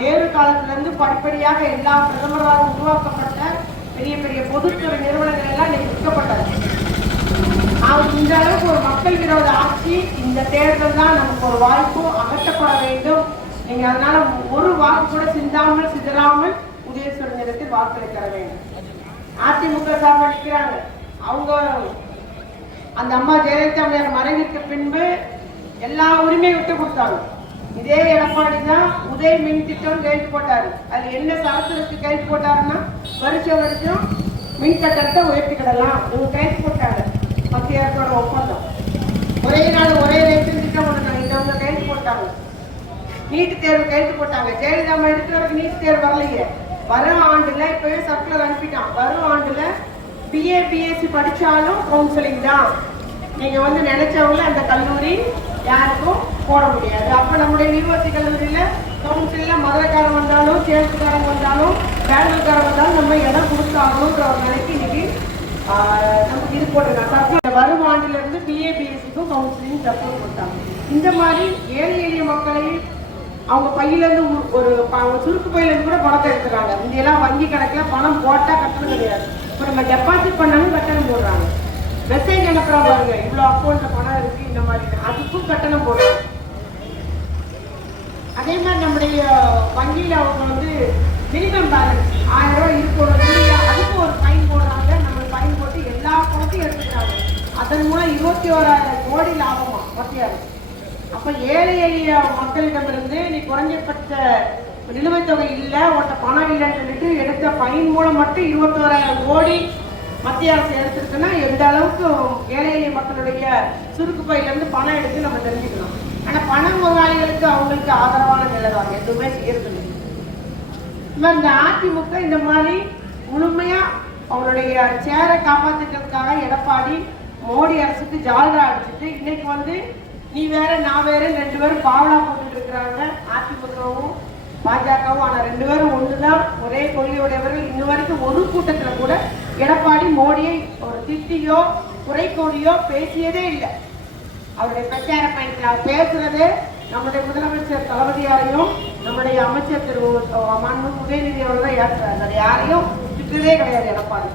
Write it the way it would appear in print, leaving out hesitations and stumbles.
நேரு காலத்திலிருந்து படிப்படியாக எல்லா பிரதமரால் உருவாக்கப்பட்ட பெரிய பெரிய பொதுத்துறை நிறுவனங்கள் எல்லாம் இன்னைக்கு விற்கப்பட்டது. இந்த அளவுக்கு ஒரு மக்கள் விரோத ஆட்சி இந்த தேர்தல் தான் நமக்கு ஒரு வாய்ப்பு அகற்றப்பட வேண்டும். நீங்க அதனால ஒரு வாக்கு கூட சிந்தாமல் சிதறாமல் உதயசூரன் இடத்தில் வாக்களிக்க வேண்டும். அதிமுக சார்பாக நிற்கிறாங்க. அவங்க அந்த அம்மா ஜெயலலிதா மறைவிற்கு பின்பு எல்லா உரிமையும் விட்டு கொடுத்தாங்க. இதே எடப்பாடி தான் உதய மின் திட்டம் கைது போட்டாரு. அது என்ன சரத்துக்கு கைது போட்டாருன்னா வருஷம் மின் கட்டணத்தை உயர்த்திக்கிடலாம் இவங்க கைது போட்டாங்க. மத்திய அரசோட ஒப்பந்தம் ஒரே நாள் ஒரே ரேட்டு திட்டம் இவங்க கைது போட்டாங்க. நீட்டு தேர்வு கைது போட்டாங்க. ஜெயலலிதா எடுக்கிறவருக்கு நீட் தேர்வு வரலையே. வரும் ஆண்டுல இப்பவே சர்க்குலர் அனுப்பிட்டான். வரும் ஆண்டுல பிஏ பிஎஸ்சி படிச்சாலும் கவுன்சிலிங் தான். நீங்க நினைச்சவங்கள அந்த கல்லூரி யாருக்கும் போட முடியாது. அப்ப நம்முடைய யூனிவர்சிட்டி கல்லூரியில கவுன்சில மதுரைக்காரன் வந்தாலும் சேலத்துக்காரன் வந்தாலும் பெங்களூர்காரன் வந்தாலும் நம்ம இடம் கொடுத்தாகணுன்ற ஒரு நிலைக்கு இன்னைக்கு நமக்கு இது போட்டுருக்காங்க. வரும் ஆண்டுல இருந்து பிஏ பிஎஸ்சிக்கும் கவுன்சிலிங் சப்போர்ட் கொடுத்தாங்க. இந்த மாதிரி ஏழை எளிய மக்களை அவங்க பையில இருந்து ஒரு சுருக்கு பையில இருந்து கூட பணத்தை எடுத்துறாங்க. இங்கெல்லாம் வங்கி கணக்குல பணம் போட்டா கட்டணம் கிடையாது. இப்போ நம்ம டெபாசிட் பண்ணாலும் கட்டணம் போடுறாங்க. மெசேஜ் அனுப்புறாங்க பாருங்க, இவ்வளவு அக்கௌண்ட்ல பணம் இருக்கு இந்த மாதிரி, அதுக்கும் கட்டணம் போடுறாங்க. அதே மாதிரி நம்முடைய வங்கியில அவங்க மினிமம் பேலன்ஸ் 1000 ரூபாய் இருக்கணும் இல்லையா, அதுக்கும் ஒரு ஃபைன் போடுறாங்க. நம்ம ஃபைன் போட்டு எல்லா பணத்தையும் எடுத்துக்கிறாங்க. அதன் மூலம் 21,000 கோடி லாபமா மத்திய அரசு. அப்ப ஏழை எளிய மக்களிடமிருந்து நீ குறைஞ்சபட்ச நிலுவைத் தொகை இல்லை, உன்ட்ட பணம் இல்லைன்னு சொல்லிட்டு எடுத்த ஃபைன் மூலம் மட்டும் 21,000 கோடி மத்திய அரசு எடுத்திருக்குன்னா எந்த அளவுக்கு ஏழை எளிய மக்களுடைய சுருக்கு பையிலிருந்து பணம் எடுத்து நம்ம தெரிஞ்சுக்கணும். ஆனா பண முதலாளிகளுக்கு அவங்களுக்கு ஆதரவான நிலை தான் எதுவுமே செய்யறது. இந்த அதிமுக இந்த மாதிரி முழுமையா அவருடைய சேரை காப்பாற்றுறதுக்காக எடப்பாடி மோடி அரசுக்கு ஜால்ரா அடிச்சுட்டு இன்னைக்கு நீ வேற நான் வேற 2 பேரும் பாவலா போட்டுட்டு இருக்கிறாங்க. அதிமுகவும் பாஜகவும். ஆனா 2 பேரும் ஒண்ணுதான், ஒரே கொள்கையுடையவர்கள். இன்ன வரைக்கும் ஒரு கூட்டத்துல கூட எடப்பாடி மோடியை ஒரு திட்டியோ குறை கூறியோ பேசியதே இல்லை. அவருடைய பிரச்சார பயணத்தில் அவர் பேசுறது நம்முடைய முதலமைச்சர் தளபதியாரையும் நம்முடைய அமைச்சர் திரு மாண்பு உதயநிதி அவர்கள் தான் ஏற்றுறாரு. யாரையும் திட்டதே கிடையாது எடப்பாடி.